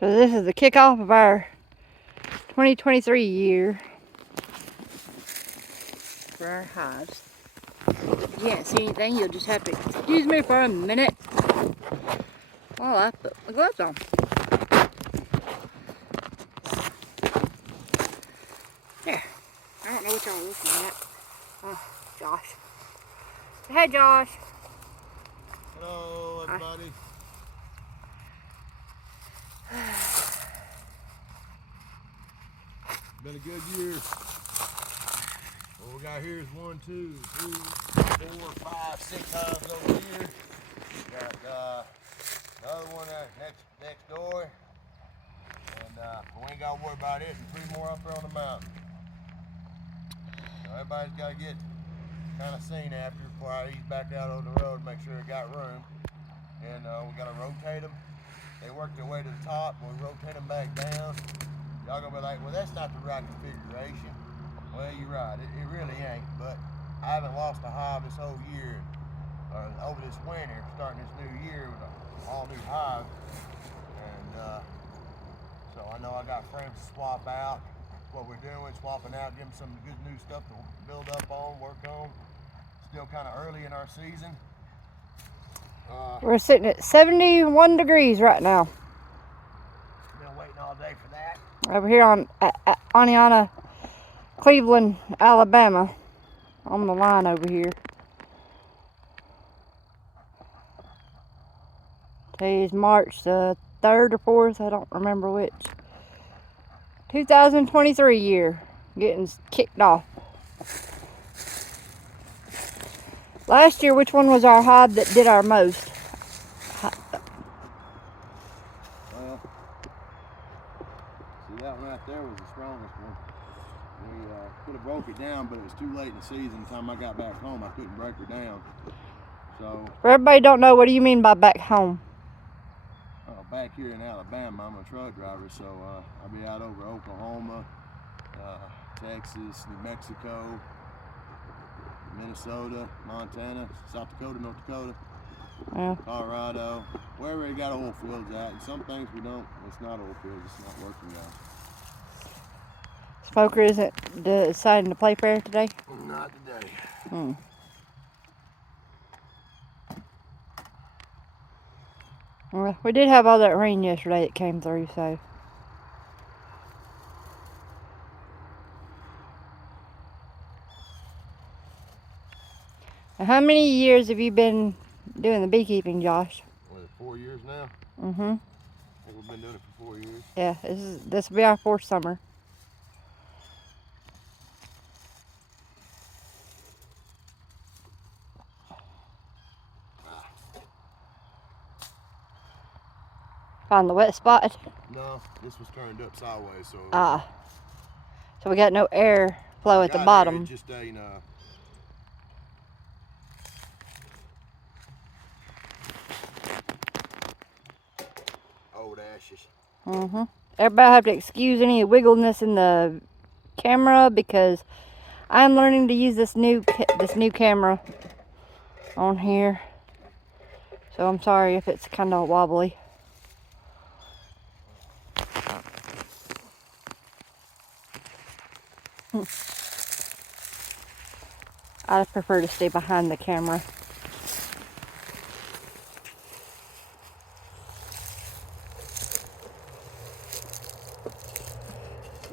So this is the kickoff of our 2023 year for our hives. If you can't see anything, you'll just have to excuse me for a minute while I put my gloves on. There. I don't know what y'all are looking at. Oh, Josh. Say hey, Josh. Hello, everybody. Been a good year. What we got here is 1, 2, 3, 4, 5, 6 hives over here. Got another one next door, and we ain't got to worry about it. And 3 more up there on the mountain. So everybody's got to get kind of seen after before I ease back out on the road, make sure it got room. And we got to rotate them. They work their way to the top. When we rotate them back down, y'all gonna be like, well, that's not the right configuration. Well, you're right, it really ain't. But I haven't lost a hive this whole year, over this winter, starting this new year with an all new hive. And so I know I got frames to swap out. What we're doing, swapping out, give them some good new stuff to build up on, work on. Still kind of early in our season. We're sitting at 71 degrees right now. Been waiting all day for that. Over here on Aniana, Cleveland, Alabama, on the line over here. Today's March the 3rd or 4th, I don't remember which. 2023 year, getting kicked off. Last year, which one was our hive that did our most? Well, see, that one right there was the strongest one. We could have broke it down, but it was too late in the season. The time I got back home, I couldn't break her down. So, for everybody who don't know, what do you mean by back home? back here in Alabama, I'm a truck driver, so I'll be out over Oklahoma, Texas, New Mexico, Minnesota, Montana, South Dakota, North Dakota, Yeah. Colorado, wherever they got oil fields at. And some things we don't, it's not oil fields, it's not working now. Smoker isn't deciding to play fair today? Not today. Hmm. Well, we did have all that rain yesterday that came through, so. Now, how many years have you been doing the beekeeping, Josh? What, 4 years now? Mm-hmm. I think we've been doing it for 4 years. Yeah, this will be our 4th summer. Find the wet spot? No, this was turned up sideways, so. So we got no air flow at the bottom. Just ain't, old ashes. Mm-hmm. Everybody have to excuse any wiggleness in the camera because I'm learning to use this new camera on here. So I'm sorry if it's kind of wobbly. I prefer to stay behind the camera.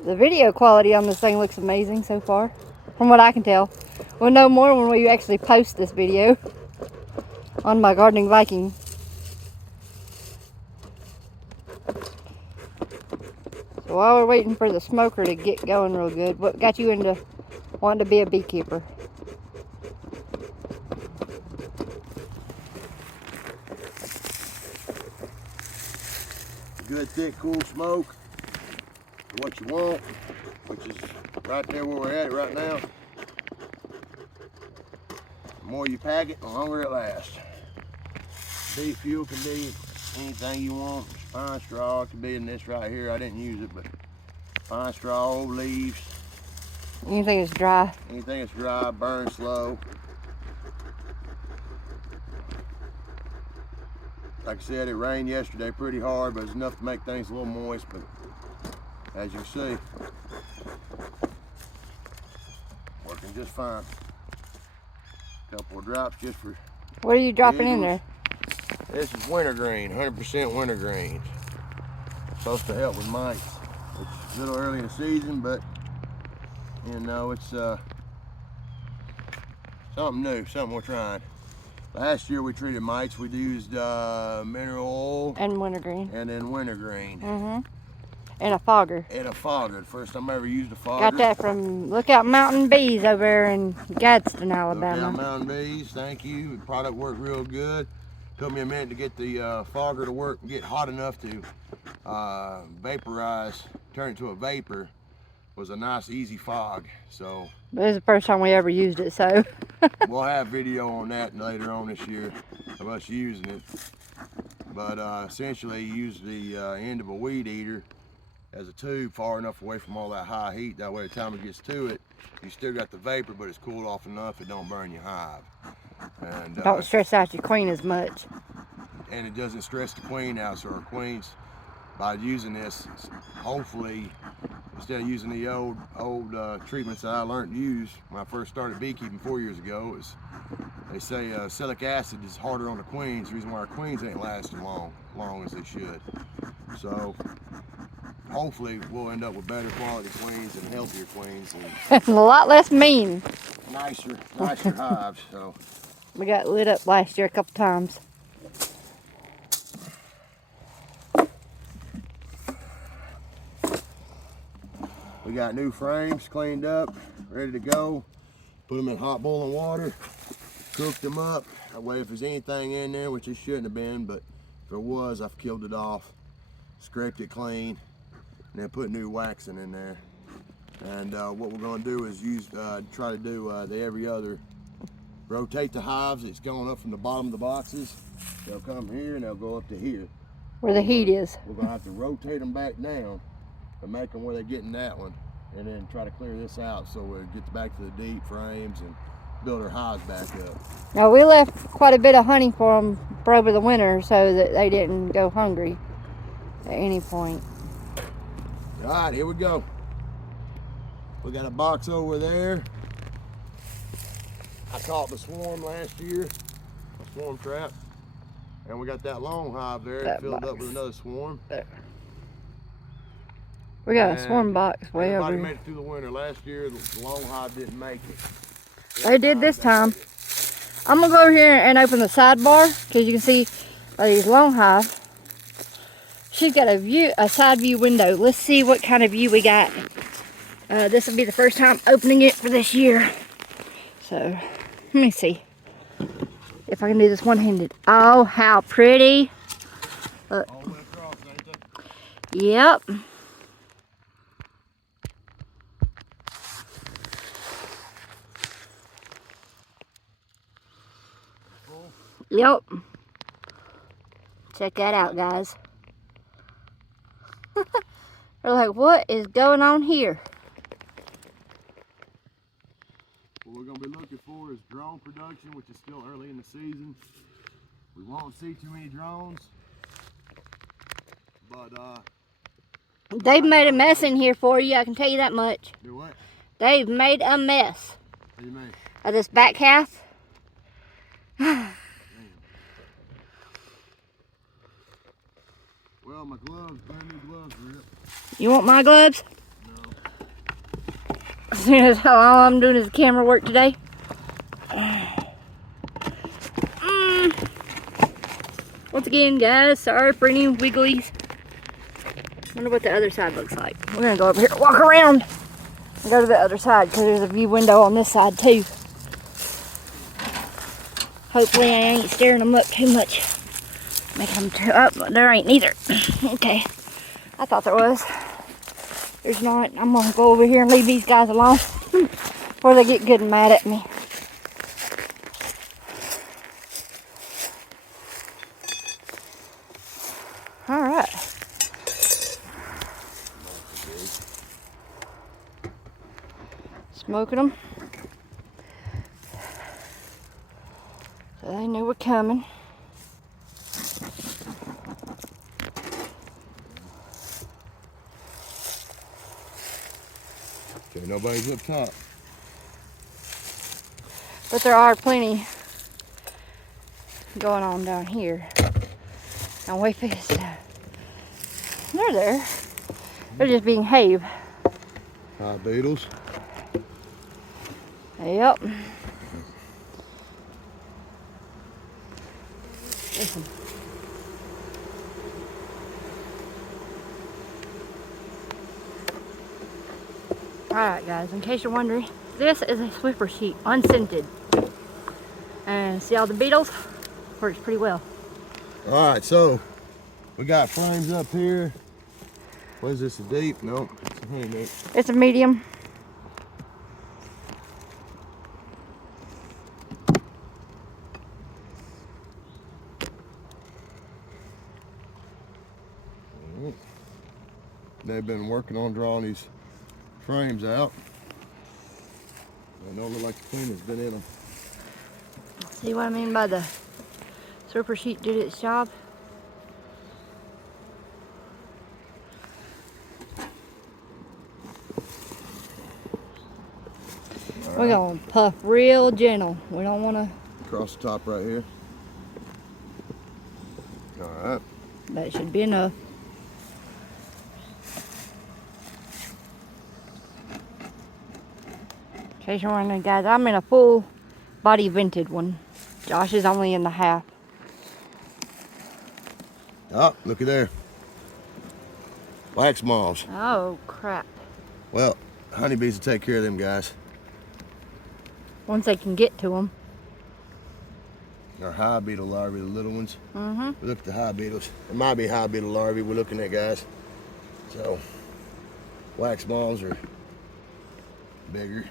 The video quality on this thing looks amazing so far, from what I can tell. We'll know more when we actually post this video on my Gardening Viking. So while we're waiting for the smoker to get going real good, what got you into wanting to be a beekeeper? Good, thick, cool smoke. What you want, which is right there where we're at right now. The more you pack it, the longer it lasts. Bee fuel can be anything you want. Pine straw, it could be in this right here. I didn't use it, but pine straw, old leaves. Anything that's dry. Anything that's dry, burn slow. like I said, it rained yesterday pretty hard, but it's enough to make things a little moist. But as you see, working just fine. Couple of drops just for. What are you dropping in giggles. there? This is wintergreen, 100% wintergreen. Supposed to help with mites. It's a little early in the season, but you know, it's something new, something we're trying. Last year we treated mites. We used mineral oil And wintergreen. and then wintergreen. Mm-hmm. And a fogger. And a fogger. First time I ever used a fogger. Got that from Lookout Mountain Bees over there in Gadsden, Alabama. Lookout Mountain Bees, thank you. The product worked real good. Took me a minute to get the fogger to work and get hot enough to vaporize, turn it to a vapor. Was a nice easy fog. So This is the first time we ever used it, so. we'll have video on that later on this year of us using it. But essentially you use the end of a weed eater as a tube far enough away from all that high heat. That way the time it gets to it, you still got the vapor, but it's cooled off enough it don't burn your hive. And Don't stress out your queen as much. And it doesn't stress the queen out, so our queens, by using this, hopefully, instead of using the old treatments that I learned to use when I first started beekeeping 4 years ago, is they say silic acid is harder on the queens. The reason why our queens ain't lasting long as they should. So hopefully we'll end up with better quality queens and healthier queens and A lot less mean. nicer hives. So We got lit up last year a couple times. we got new frames cleaned up, ready to go. Put them in hot boiling water, cooked them up. That way if there's anything in there, which it shouldn't have been, but if there was, I've killed it off, scraped it clean, and then put new waxing in there. And what we're gonna do is try to do the every other, rotate the hives. It's going up from the bottom of the boxes. They'll come here and they'll go up to here. Where the heat is. We're gonna have to rotate them back down and make them where they're getting that one, and then try to clear this out so we get back to the deep frames and build our hives back up. Now we left quite a bit of honey for them for over the winter so that they didn't go hungry at any point. All right, here we go. We got a box over there. I caught the swarm last year, a swarm trap. And we got that long hive there That filled box. up with another swarm. There. We got And a swarm box way over everybody here. made it through the winter. Last year, the long hive didn't make it. They did this time. I'm gonna go over here and open the sidebar because you can see these long hive. She's got a side view window. Let's see what kind of view we got. This will be the first time opening it for this year. So let me see if I can do this one-handed. Oh, how pretty! All the way across, ain't they? Yep. Yep. Check that out, guys. They're like, what is going on here? What we're going to be looking for is drone production, which is still early in the season. We won't see too many drones, but They've made a mess in here for you, I can tell you that much. do what? They've made a mess What do you mean? of this back half. Well, my gloves, brand new gloves, Rip. You want my gloves? No. Seeing as how all I'm doing is camera work today. Once again, guys, sorry for any wigglies. Wonder what the other side looks like. We're gonna go over here, walk around, and go to the other side because there's a view window on this side too. Hopefully, I ain't stirring them up too much. Making them too up. There ain't neither. Okay, I thought there was. There's not. I'm gonna go over here and leave these guys alone before they get good and mad at me. All right. Smoking them. So they knew we're coming. And nobody's up top. But there are plenty going on down here. And wait for this. They're there. They're just being hive. Hive beetles. Yep. Listen. Alright guys, in case you're wondering, this is a sweeper sheet, unscented. And see all the beetles? Works pretty well. Alright, so we got frames up here. What is this, a deep? Nope, it's a honey nut. It's a medium. They've been working on drawing these frames out. They don't look like the cleaner's been in them. See what I mean by the sweeper sheet did its job? We're gonna puff real gentle. We don't wanna. Across the top right here. Alright. That should be enough. In case you're wondering, guys, I'm in a full body vented one. Josh is only in the half. Oh, looky there. Wax moths. Oh, crap. Well, honeybees will take care of them guys. Once they can get to them. Our hive beetle larvae, the little ones. Mm-hmm. Look at the hive beetles. It might be hive beetle larvae we're looking at, guys. So, wax moths are bigger.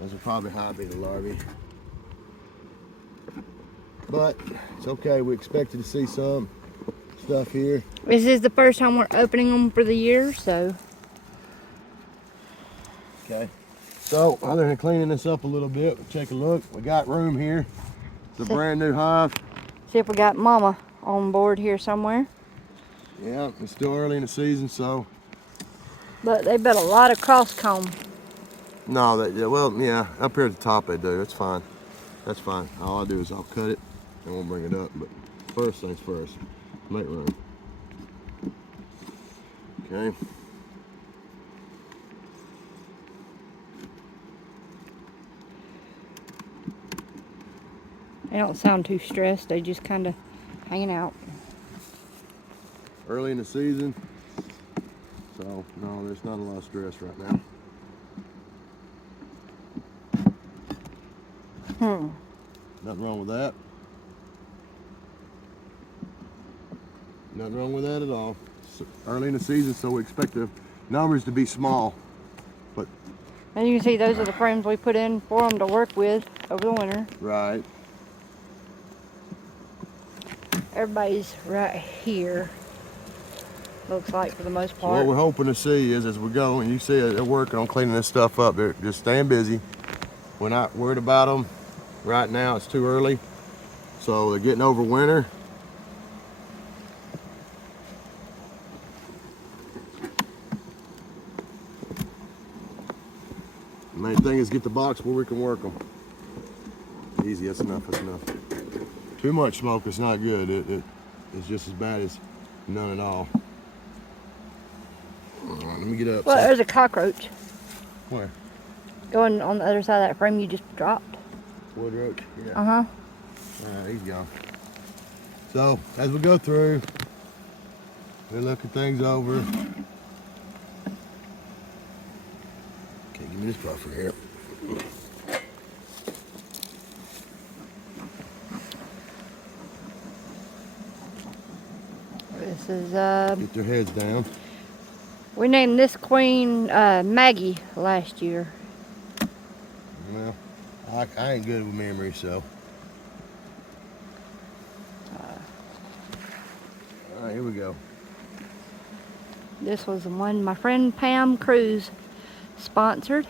Those are probably hive beetle larvae. But it's okay. We expected to see some stuff here. This is the first time we're opening them for the year, so. Okay. So, other than cleaning this up a little bit, we'll take a look. We got room here. It's a brand new hive. See if we got Mama on board here somewhere. Yeah, it's still early in the season, so. But they bet a lot of cross comb. No, well, yeah, up here at the top they do. It's fine. That's fine. All I do is I'll cut it and we'll bring it up. But first things first, make room. Okay. They don't sound too stressed. They just kind of hanging out. Early in the season, so no, there's not a lot of stress right now. Nothing wrong with that. Nothing wrong with that at all. It's early in the season, so we expect the numbers to be small. But as you can see, those are the frames we put in for them to work with over the winter. right. Everybody's right here. Looks like for the most So what part. we're hoping to see is as we go, and you see they're working on cleaning this stuff up. They're just staying busy. We're not worried about them right now. It's too early. So they're getting over winter. The main thing is get the box where we can work them. Easy, that's enough, that's enough. Too much smoke is not good. It's just as bad as none at all. All right, let me get up. Well, there's a cockroach Where? going on the other side of that frame you just dropped. Wood roach? Yeah. Uh-huh. All right, he's gone. So, as we go through, we look at things over. Okay, give me this buffer here. This is, Get their heads down. we named this queen Maggie last year. Well, I ain't good with memory, so. All right, here we go. This was the one my friend Pam Cruz sponsored.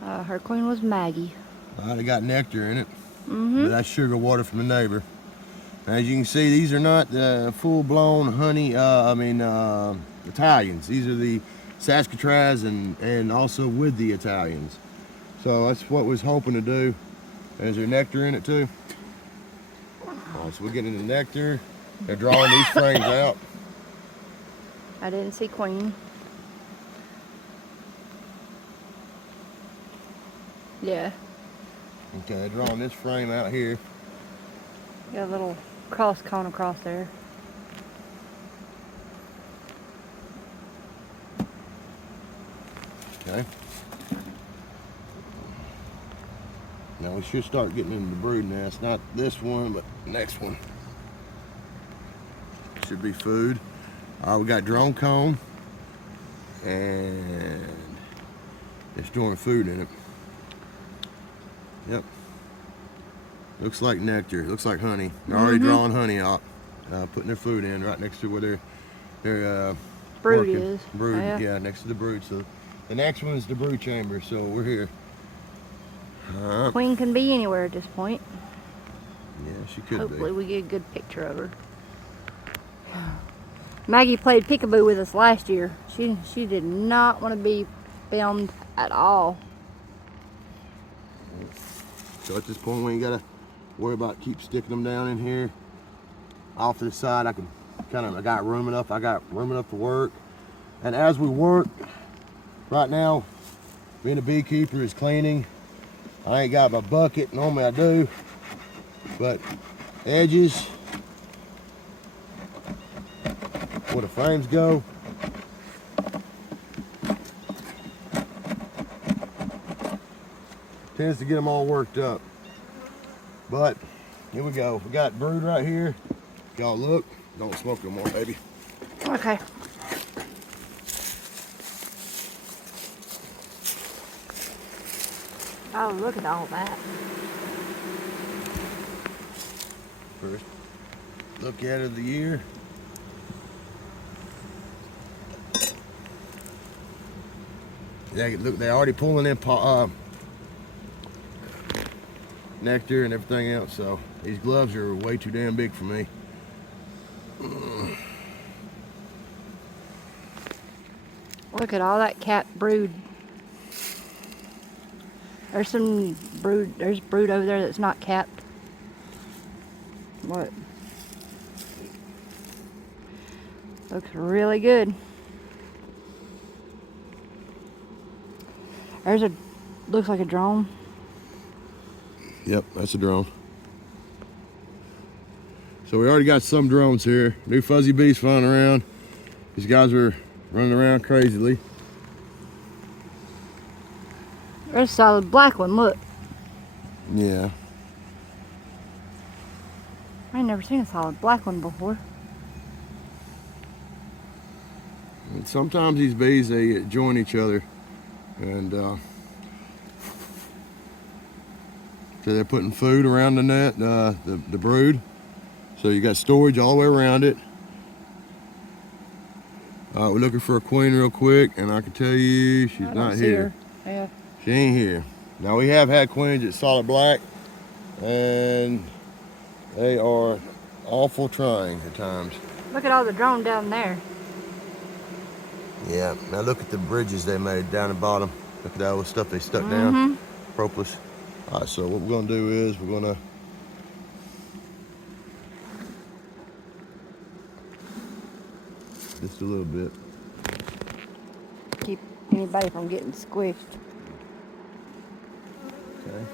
Her queen was Maggie. All right, it got nectar in it. Mm-hmm. But that's sugar water from the neighbor. As you can see, these are not full-blown honey, Italians. These are the Saskatraz and also with the Italians. So that's what we was hoping to do. Is there nectar in it too? Alright, so we're getting the nectar. They're drawing these frames out. I didn't see queen. Yeah. Okay, they're drawing this frame out here. Got a little cross cone across there. Okay. Now we should start getting into the brood nest. Not this one, but the next one. Should be food. We got drone cone, and it's storing food in it. Yep. Looks like nectar. Looks like honey. They're already drawing honey out, putting their food in right next to where their Brood working. is. Brood, yeah, next to the brood. So the next one is the brood chamber. So we're here. Queen can be anywhere at this point. Yeah, she could Hopefully be. we get a good picture of her. Maggie played peekaboo with us last year. She did not want to be filmed at all. So at this point, we ain't gotta worry about keep sticking them down in here. Off to the side, I got room enough. I got room enough to work. And as we work, right now, being a beekeeper is cleaning. I ain't got my bucket. Normally I do, but edges where the frames go. Tends to get them all worked up. But here we go. We got brood right here. Y'all look. Don't smoke no more, baby. Okay. Oh, look at all that. First look at it of the year. Yeah, look, they're already pulling in nectar and everything else, so these gloves are way too damn big for me. Look at all that capped brood. There's some brood, there's brood over there that's not capped. What? Looks really good. Looks like a drone. Yep, that's a drone. So we already got some drones here. New fuzzy bees flying around. These guys are running around crazily. There's a solid black one, look. Yeah. I ain't never seen a solid black one before. And sometimes these bees, they join each other. And so they're putting food around the net, the brood. So you got storage all the way around it. We're looking for a queen real quick, and I can tell you she's not here. Yeah. She ain't here. Now we have had queens at solid black, and they are awful trying at times. Look at all the drone down there. Yeah, now look at the bridges they made down the bottom. Look at all the stuff they stuck down. Propolis. All right, so what we're gonna do is we're gonna just a little bit. Keep anybody from getting squished. Okay.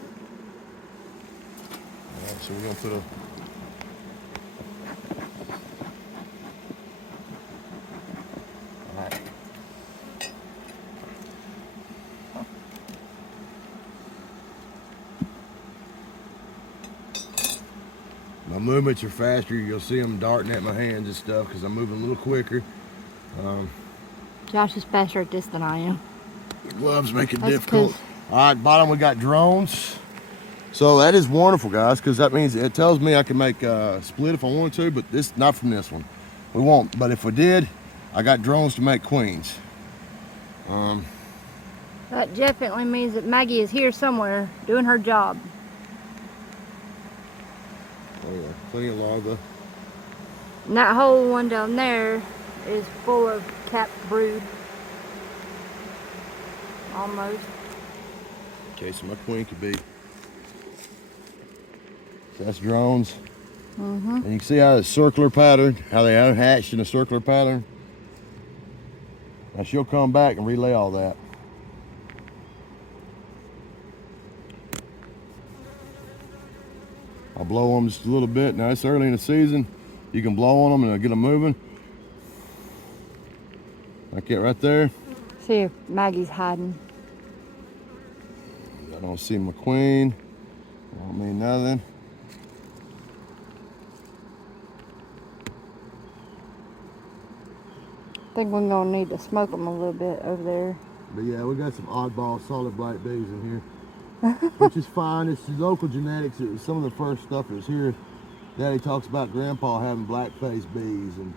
All right, so we're gonna put a. All right. My movements are faster. You'll see them darting at my hands and stuff because I'm moving a little quicker. Josh is faster at this than I am. The gloves make it That's difficult. All right, bottom we got drones. So that is wonderful, guys, because that means it tells me I can make a split if I want to, but this not from this one. We won't, but if we did, I got drones to make queens. That definitely means that Maggie is here somewhere doing her job. Oh yeah, plenty of larvae. And that whole one down there is full of capped brood. Almost. Okay, so my queen could be. So that's drones. And you can see how it's circular pattern, how they unhatched in a circular pattern. Now she'll come back and relay all that. I'll blow on them just a little bit. Now it's early in the season. You can blow on them and it'll get them moving. Like that right there. See if Maggie's hiding. I don't see my queen. I don't mean nothing. I think we're gonna need to smoke them a little bit over there. But yeah, we got some oddball solid black bees in here, which is fine. It's local genetics. It was some of the first stuff that was here. Daddy talks about Grandpa having black-faced bees, and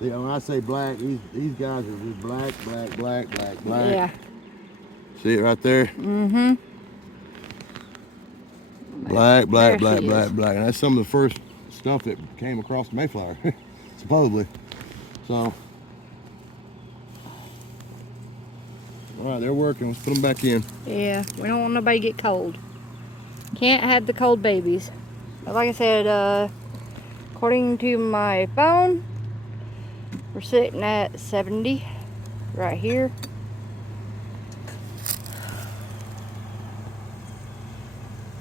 you know, when I say black, these guys are just black, black, black, black, black. Yeah. See it right there? Mm-hmm. Black, black, There black, she black, is. black. And that's some of the first stuff that came across the Mayflower, supposedly. So, all right, they're working. Let's put them back in. Yeah, we don't want nobody to get cold. Can't have the cold babies. But like I said, according to my phone, we're sitting at 70 right here.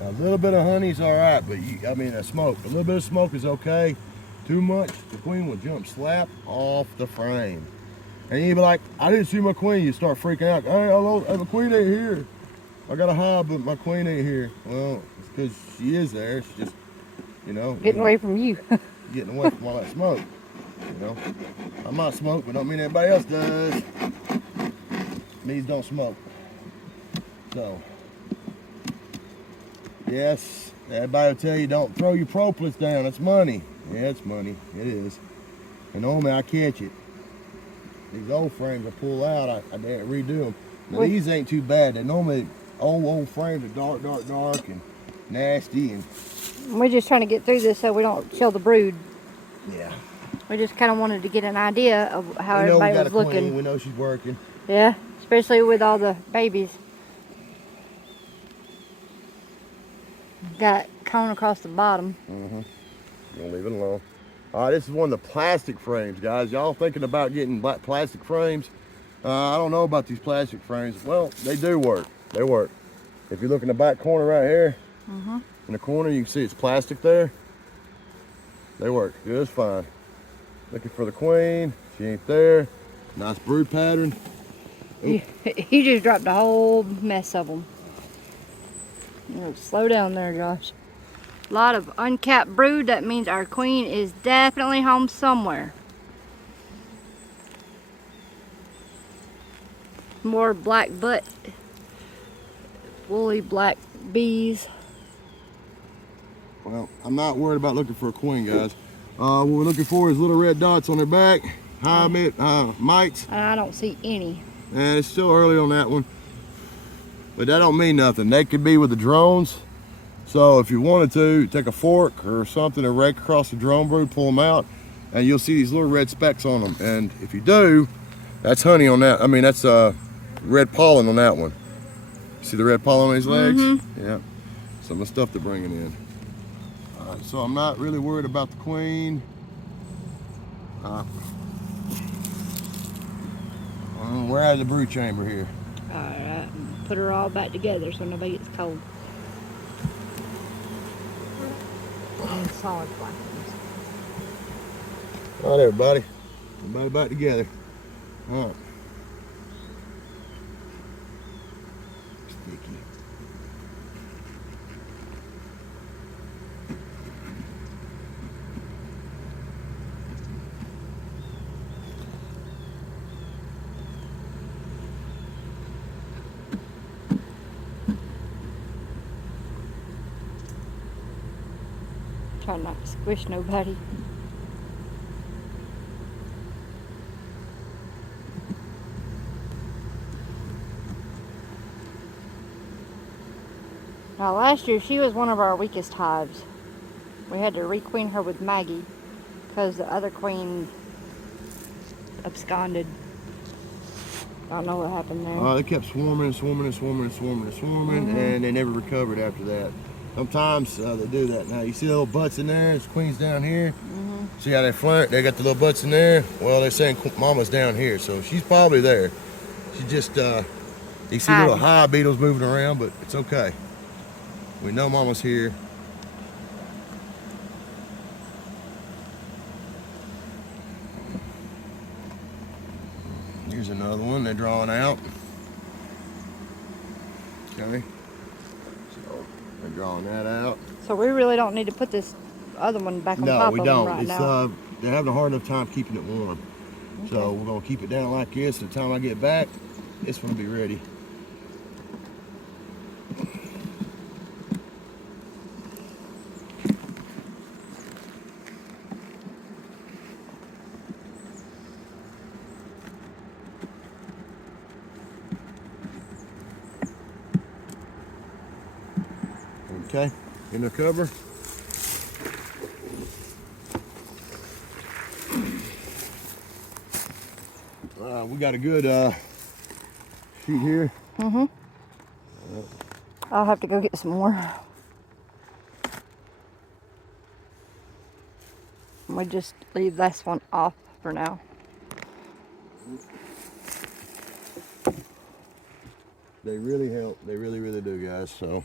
A little bit of honey's all right, but I mean, smoke. A little bit of smoke is okay. Too much, the queen will jump slap off the frame. And you'd be like, I didn't see my queen. You start freaking out. Hey, hello, the queen ain't here. I got a hive, but my queen ain't here. Well, it's because she is there. She's just, you know. Getting away from you. Getting away from all that smoke. You know. I might smoke, but don't mean everybody else does. Bees don't smoke. So. Yes, everybody will tell you don't throw your propolis down. It's money. Yeah, it's money. It is. And normally I catch it. These old frames I pull out, I dare redo them. Now, these ain't too bad. They're normally old frames are dark, dark, dark and nasty. And We're just trying to get through this so we don't kill the brood. yeah. We just kind of wanted to get an idea of how We know we everybody got was a queen. looking. We know she's working. Yeah, especially with all the babies. Got cone across the bottom. Gonna leave it alone. All right, this is one of the plastic frames, guys. Y'all thinking about getting black plastic frames? I don't know about these plastic frames. Well, they do work. They work. If you look in the back corner right here, in the corner, you can see it's plastic there. They work just fine. Looking for the queen. She ain't there. Nice brood pattern. You just dropped a whole mess of them. Slow down there, Josh. A lot of uncapped brood. That means our queen is definitely home somewhere. More black butt, woolly black bees. Well, I'm not worried about looking for a queen, guys. What we're looking for is little red dots on their back, mites, I don't see any. and it's still early on that one. But that don't mean nothing. They could be with the drones. So if you wanted to, take a fork or something and rake across the drone brood, pull them out, and you'll see these little red specks on them. And if you do, that's honey on that. I mean, that's red pollen on that one. See the red pollen on his legs? Yeah. Some of the stuff they're bringing in. So I'm not really worried about the queen. We're out of the brood chamber here. Alright, put her all back together so nobody gets cold. And solid black ones. All right, everybody. Everybody back together. All right. Sticky. Try not to squish nobody. Now last year she was one of our weakest hives. We had to requeen her with Maggie because the other queen absconded. I don't know what happened there. They kept swarming and swarming and swarming and swarming and swarming, and they never recovered after that. Sometimes they do that. Now you see the little butts in there. It's queen's down here. See how they flirt? They got the little butts in there. Well, they're saying mama's down here, so she's probably there. She just you see little hive beetles moving around, but it's okay. We know mama's here. Here's another one they're drawing out. Okay. So they're drawing that out. So we really don't need to put this other one back on top of them right now. They're having a hard enough time keeping it warm. Okay. So we're gonna keep it down like this. By the time I get back, this one will be ready. Okay, in the cover. We got a good sheet here. I'll have to go get some more. We just leave this one off for now. They really help. They really, really do, guys. So,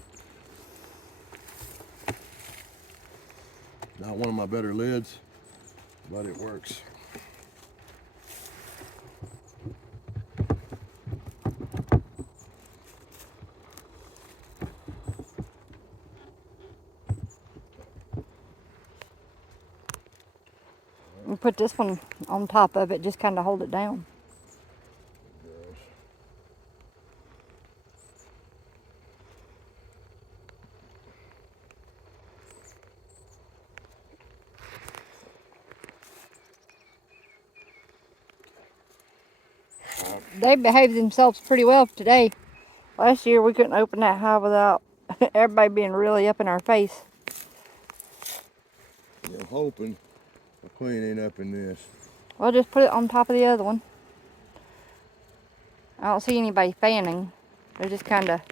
not one of my better lids, but it works. We put this one on top of it, just kind of hold it down. They behaved themselves pretty well today. Last year we couldn't open that hive without everybody being really up in our face. I'm hoping the queen ain't up in this. Well, just put it on top of the other one. I don't see anybody fanning. They're just kind of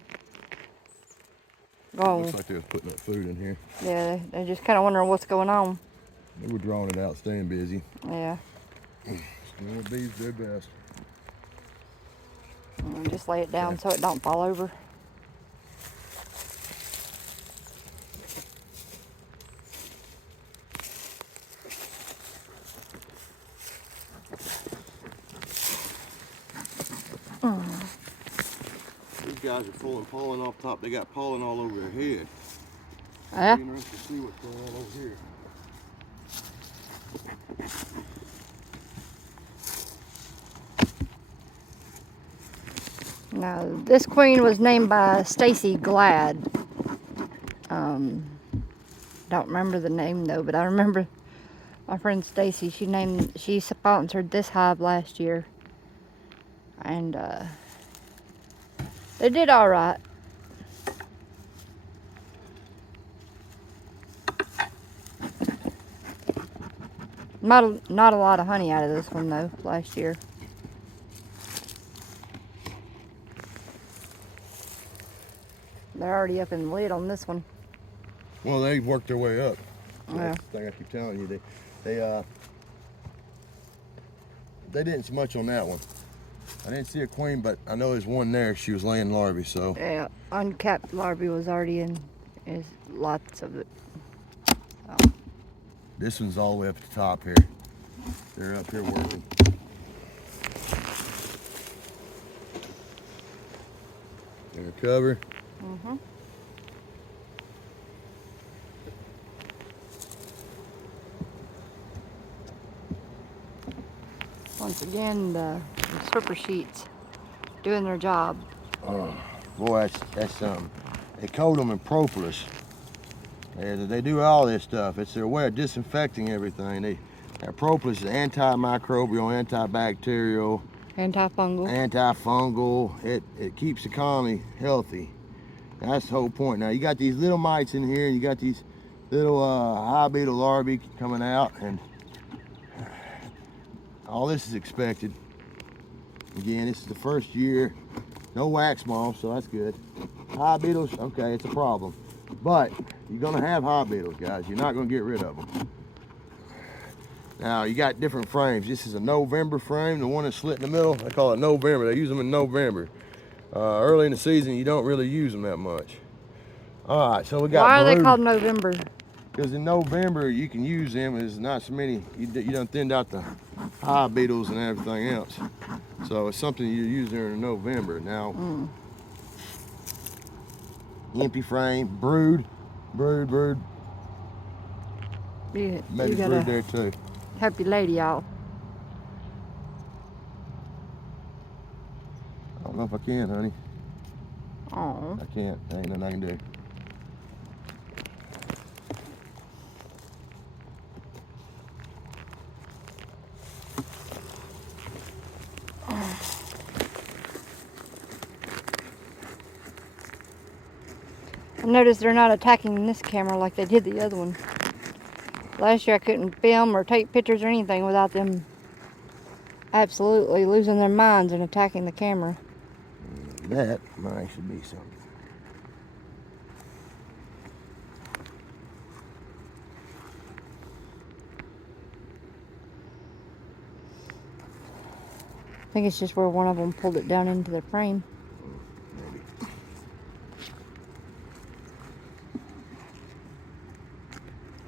going. Looks like they was putting up food in here. Yeah, they're just kind of wondering what's going on. They were drawing it out, staying busy. Yeah. Little bees do best. And just lay it down so it don't fall over. These guys are pulling pollen off top. They got pollen all over their head. Yeah. It'd be interesting to see what's going on over here. Now, this queen was named by Stacy Glad. Don't remember the name though, but I remember my friend Stacy. She sponsored this hive last year, and they did all right. Not a lot of honey out of this one though last year. They're already up in the lid on this one. Well, they worked their way up. Yeah. That's the thing I keep telling you. They didn't see much on that one. I didn't see a queen, but I know there's one there. She was laying larvae, so. Yeah, uncapped larvae was already in. There's lots of it. So. This one's all the way up at the top here. They're up here working. Their cover. Mm-hmm. Once again, the surfer sheets doing their job. Oh, boy, that's something. They coat them in propolis. They do all this stuff. It's their way of disinfecting everything. That propolis is antimicrobial, antibacterial, antifungal. It keeps the colony healthy. That's the whole point. Now you got these little mites in here, and you got these little hive beetle larvae coming out, and all this is expected. Again, this is the first year. No wax moths, so that's good. Hive beetles, okay, it's a problem. But you're gonna have hive beetles, guys. You're not gonna get rid of them. Now, you got different frames. This is a November frame, the one that's slit in the middle. They call it November. They use them in November. Early in the season, you don't really use them that much. All right, so we got Why are they brood. called November? Because in November, you can use them. There's not so many. You done thinned out the hive beetles and everything else. So it's something you use during November. Now, empty frame, brood. You Maybe gotta brood there too. help your lady out. I don't know if I can, honey. Oh. I can't. There ain't nothing I can do. I noticed they're not attacking this camera like they did the other one. Last year I couldn't film or take pictures or anything without them absolutely losing their minds and attacking the camera. That might should be something. I think it's just where one of them pulled it down into the frame. Maybe.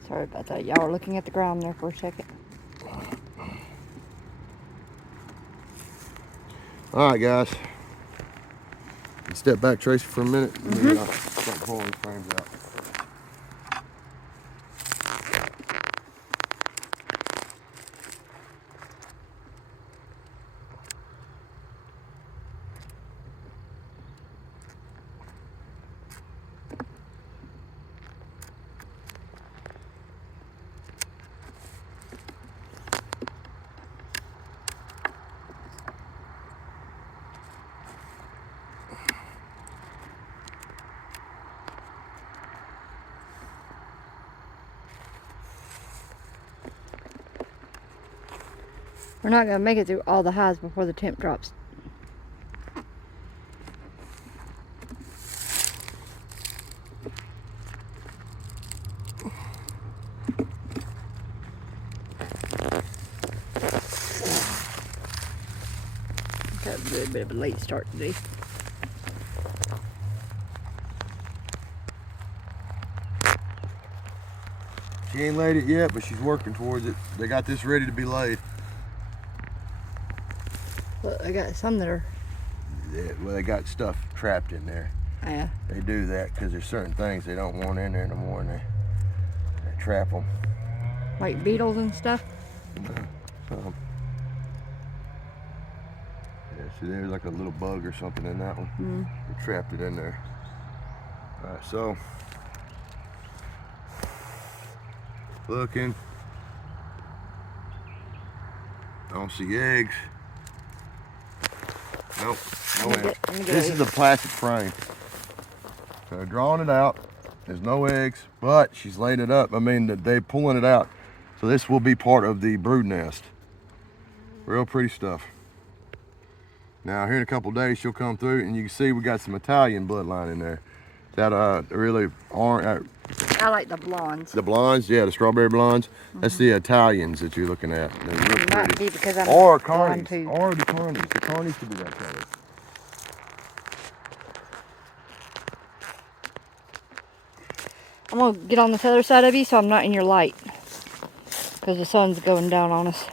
Sorry about that. Y'all were looking at the ground there for a second. All right, guys. Step back, Tracy, for a minute. And then I'll start pulling these frames out. We're not going to make it through all the hives before the temp drops. Got a little bit of a late start today. She ain't laid it yet, but she's working towards it. They got this ready to be laid. Look, I got some that are... Yeah, well, they got stuff trapped in there. Yeah. They do that because there's certain things they don't want in there no more, and they trap them. Like beetles and stuff? Yeah, see, there's like a little bug or something in that one. They trapped it in there. All right, so looking. I don't see eggs. Nope, no eggs. This is a plastic frame. So drawing it out. There's no eggs, but she's laid it up. I mean, they're pulling it out. So this will be part of the brood nest. Real pretty stuff. Now here in a couple days she'll come through, and you can see we got some Italian bloodline in there. That really orange. I like the blondes. The blondes, yeah, the strawberry blondes. That's the Italians that you're looking at. They're real It might pretty. be because I'm Or blonde carnies, too. or the carnies. The carnies could be that color. I'm going to get on this other side of you so I'm not in your light. Because the sun's going down on us.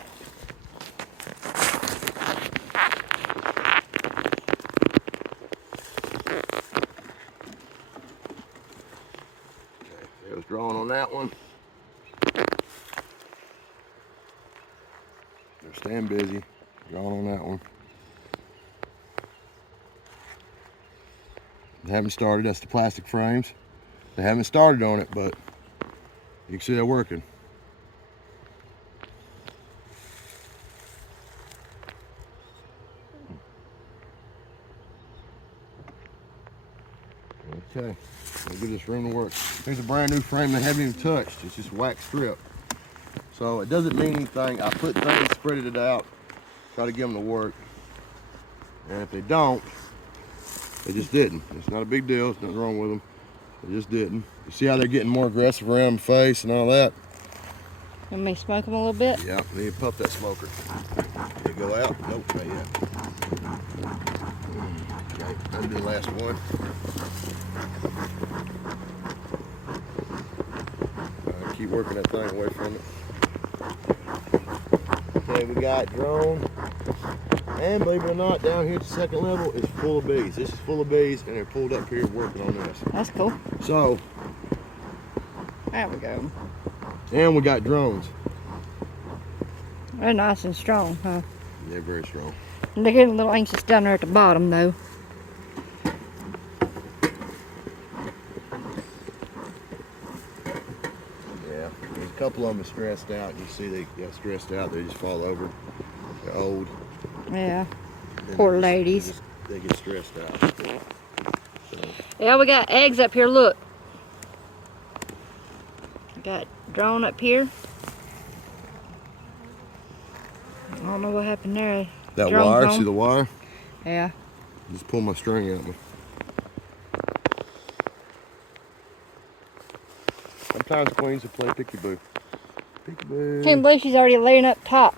It was drawn on that one. They're staying busy. Drawn on that one. They haven't started. That's the plastic frames. They haven't started on it, but you can see they're working. Okay, we'll give this room to work. Here's a brand new frame they haven't even touched. It's just wax strip. So it doesn't mean anything. I put things, spreaded it out, try to get them to work. And if they don't, they just didn't. It's not a big deal. There's nothing wrong with them. They just didn't. You see how they're getting more aggressive around the face and all that? Let me smoke them a little bit. Yeah, then you puff that smoker. Did it go out? Nope, not yet. Okay, that'll be the last one. Keep working that thing away from it. Okay, we got drone. And believe it or not, down here at the second level is full of bees. This is full of bees, and they're pulled up here working on this. That's cool. So, there we go. and we got drones. They're nice and strong, huh? They're very strong. They're getting a little anxious down there at the bottom, though. Yeah, there's a couple of them are stressed out. You see they got stressed out. They just fall over. They're old. Yeah. Poor ladies. They get stressed out. Yeah, we got eggs up here. Look. We got drone up here. I don't know what happened there. That Drone wire, home. see the wire? Yeah. Just pull my string out of me. Sometimes queens will play peekaboo. Peekaboo. Can't believe she's already laying up top.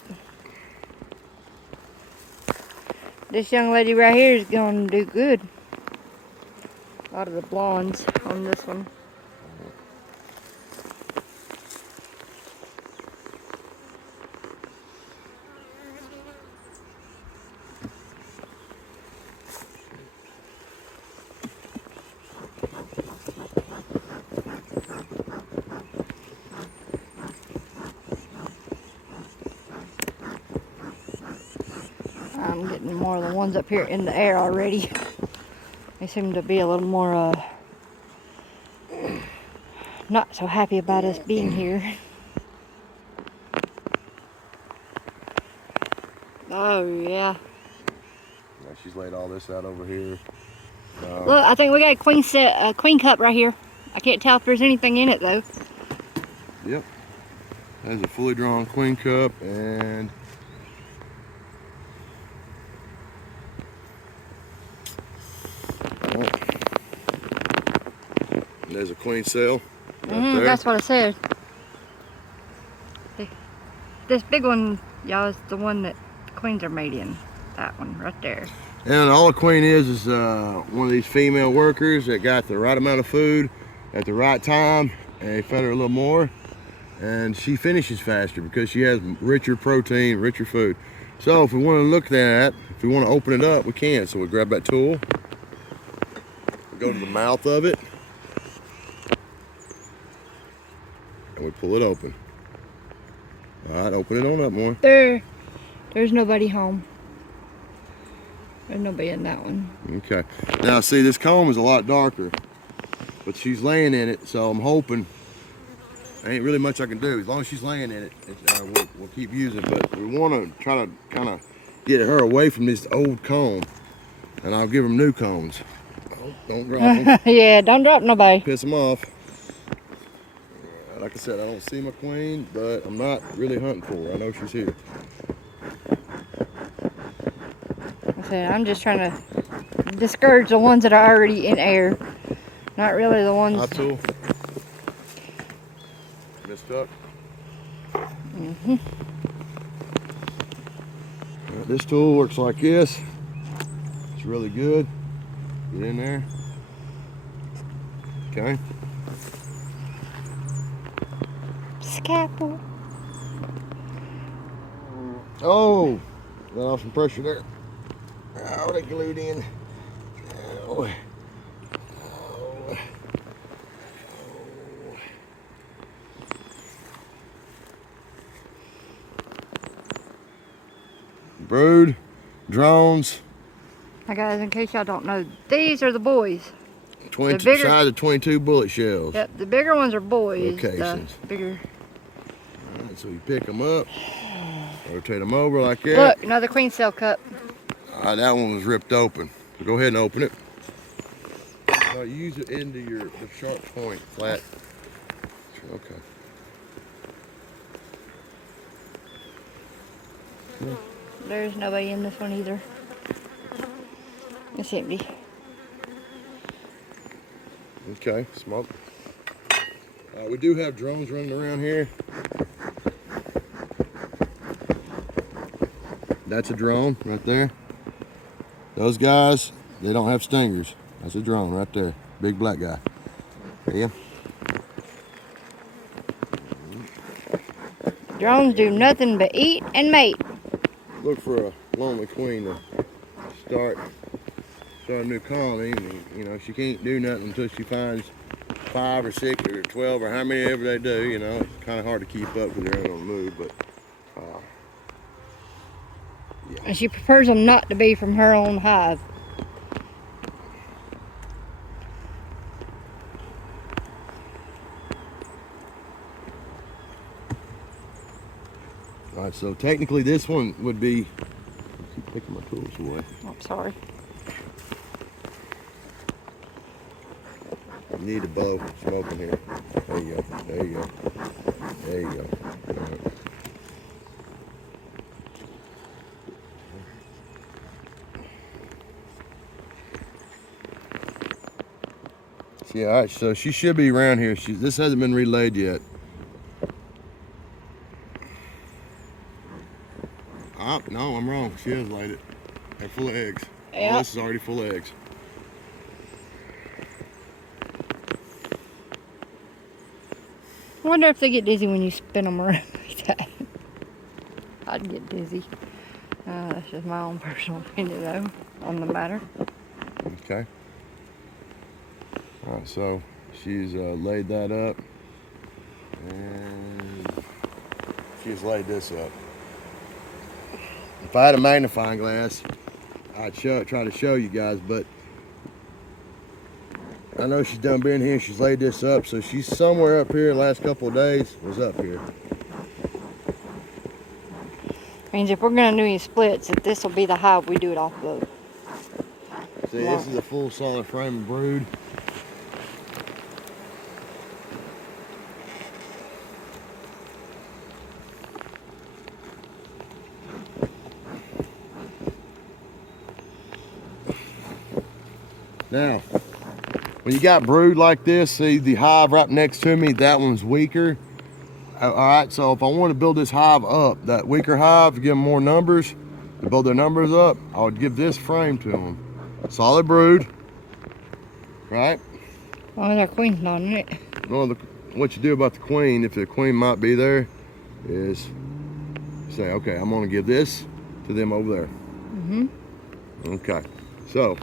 This young lady right here is going to do good. A lot of the blondes on this one. I'm getting more of the ones up here in the air already. They seem to be a little more not so happy about us being here. Oh yeah. Now she's laid all this out over here. Look, I think we got a queen cup right here. I can't tell if there's anything in it though. Yep. There's a fully drawn queen cup, and there's a queen cell. Right there. That's what I said. This big one, y'all, is the one that queens are made in. That one right there. And all a queen is one of these female workers that got the right amount of food at the right time, and they fed her a little more, and she finishes faster because she has richer protein, richer food. So if we want to look at that, if we want to open it up, we can. So we grab that tool, we go to the mouth of it, and we pull it open. All right, open it on up more. There's nobody home. There's nobody in that one. Okay. Now see, this comb is a lot darker, but she's laying in it, so I'm hoping there ain't really much I can do. As long as she's laying in it, we'll keep using it. But we want to try to kind of get her away from this old comb, and I'll give them new combs. Oh, don't drop them. Yeah, don't drop nobody. Piss them off. Like I said, I don't see my queen, but I'm not really hunting for her. I know she's here. I'm just trying to discourage the ones that are already in air. Not really the ones. Hot tool. Missed up. Right, this tool works like this. It's really good. Get in there. Okay. Scalpel. Oh, let off some pressure there. Oh, they glued in. Oh. Oh. Brood, drones. Hi guys, in case y'all don't know, these are the boys. 20 bigger, size of 22 bullet shells. Yep, the bigger ones are boys. Locations. The bigger. All right, so you pick them up, rotate them over like that. Look, another queen cell cup. That one was ripped open. So go ahead and open it. Use it into the sharp point, flat. Okay. There's nobody in this one either. It's empty. Okay, smoke. We do have drones running around here. That's a drone right there. Those guys, they don't have stingers. That's a drone right there. Big black guy. Yeah. Drones do nothing but eat and mate. Look for a lonely queen to start a new colony. And, you know, she can't do nothing until she finds 5 or 6 or 12 or how many ever they do. You know, it's kind of hard to keep up because they're on the move. But yeah. And she prefers them not to be from her own hive. All right, so technically this one would be, I keep picking my tools away. I'm sorry. You need to blow smoke in here. There you go, there you go, there you go. All right. Yeah, all right, so she should be around here. This hasn't been relayed yet. Oh, no, I'm wrong. She has laid it. They're full of eggs. Yep. All this is already full of eggs. I wonder if they get dizzy when you spin them around like that. I'd get dizzy. That's just my own personal opinion, though, on the matter. Okay. All right, so she's laid that up, and she's laid this up. If I had a magnifying glass, I'd try to show you guys, but I know she's done been here. She's laid this up, so she's somewhere up here. The last couple of days was up here. Means if we're gonna do any splits, that this will be the hive we do it off of. See, this is a full solid frame of brood. Now, when you got brood like this, see the hive right next to me, that one's weaker. All right, so if I want to build this hive up, that weaker hive, to give them more numbers, to build their numbers up, I would give this frame to them. Solid brood, right? Oh, that queen's not in it. Well, what you do about the queen, if the queen might be there, is say, okay, I'm going to give this to them over there. Mm-hmm. Okay, so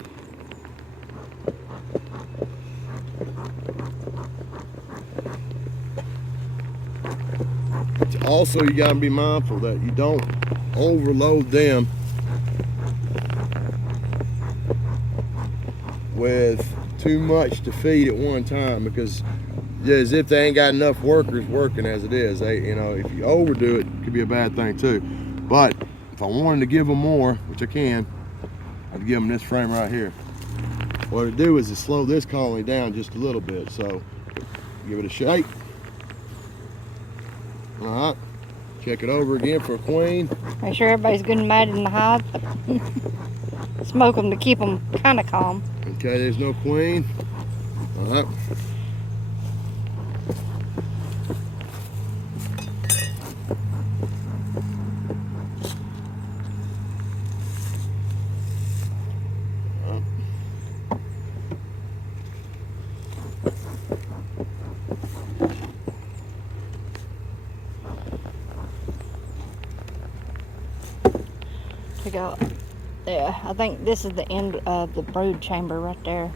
also you got to be mindful that you don't overload them with too much to feed at one time, because as if they ain't got enough workers working as it is. They, you know, if you overdo it, it could be a bad thing too. But if I wanted to give them more, which I can, I'd give them this frame right here. What I do is to slow this colony down just a little bit. So give it a shake. All right, check it over again for a queen. Make sure everybody's good and mad in the hive. Smoke them to keep them kind of calm. Okay, there's no queen. All right. Check out. Yeah, I think this is the end of the brood chamber right there.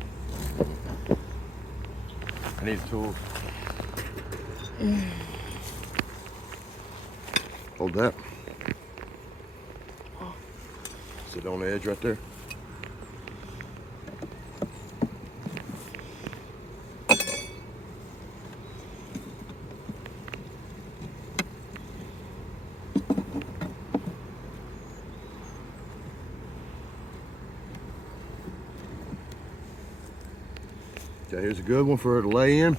I need a tool. Hold that. Sit on the edge right there. Okay, here's a good one for her to lay in.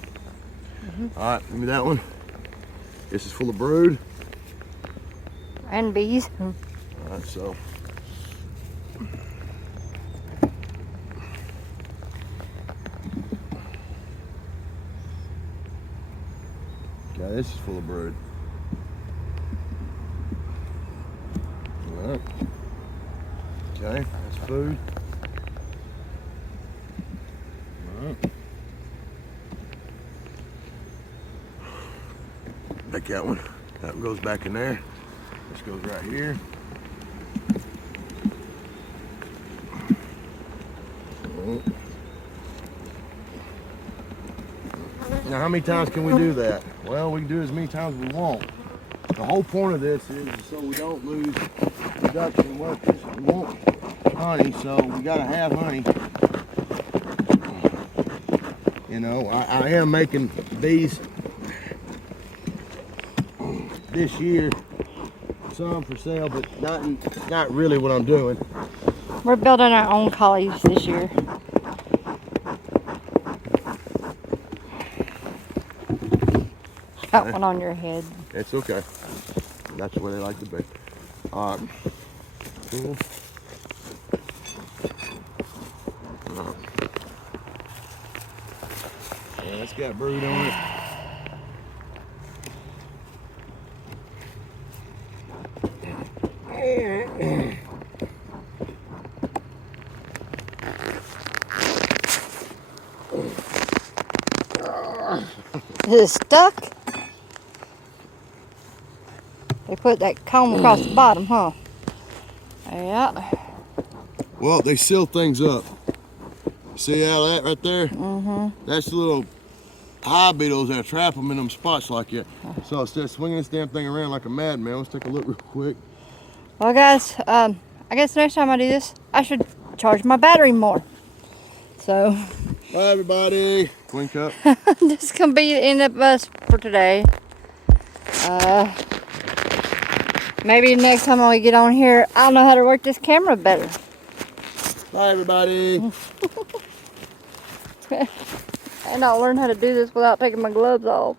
All right, give me that one. This is full of brood. And bees. All right, so Okay, this is full of brood. Alright. Okay, that's food. Alright. Take that one. That one goes back in there. This goes right here. Alright. Now, how many times can we do that? Well, we can do as many times as we want. The whole point of this is so we don't lose production workers. We want honey, so we gotta have honey. You know, I am making bees this year, some for sale, but not really what I'm doing. We're building our own collies this year. Got one on your head. It's okay. That's where they like to be. Cool. Yeah, it's got brood on it. Is it stuck? They put that comb across the bottom, huh? Yeah. Well, they seal things up. See how that right there? Mm-hmm. That's the little hive beetles that trap them in them spots like that. So instead of swinging this damn thing around like a madman, let's take a look real quick. Well, guys, I guess next time I do this, I should charge my battery more. So, Bye, everybody. Clean cup. this is gonna be the end of us for today. Maybe next time when we get on here, I'll know how to work this camera better. Bye, everybody. And I'll learn how to do this without taking my gloves off.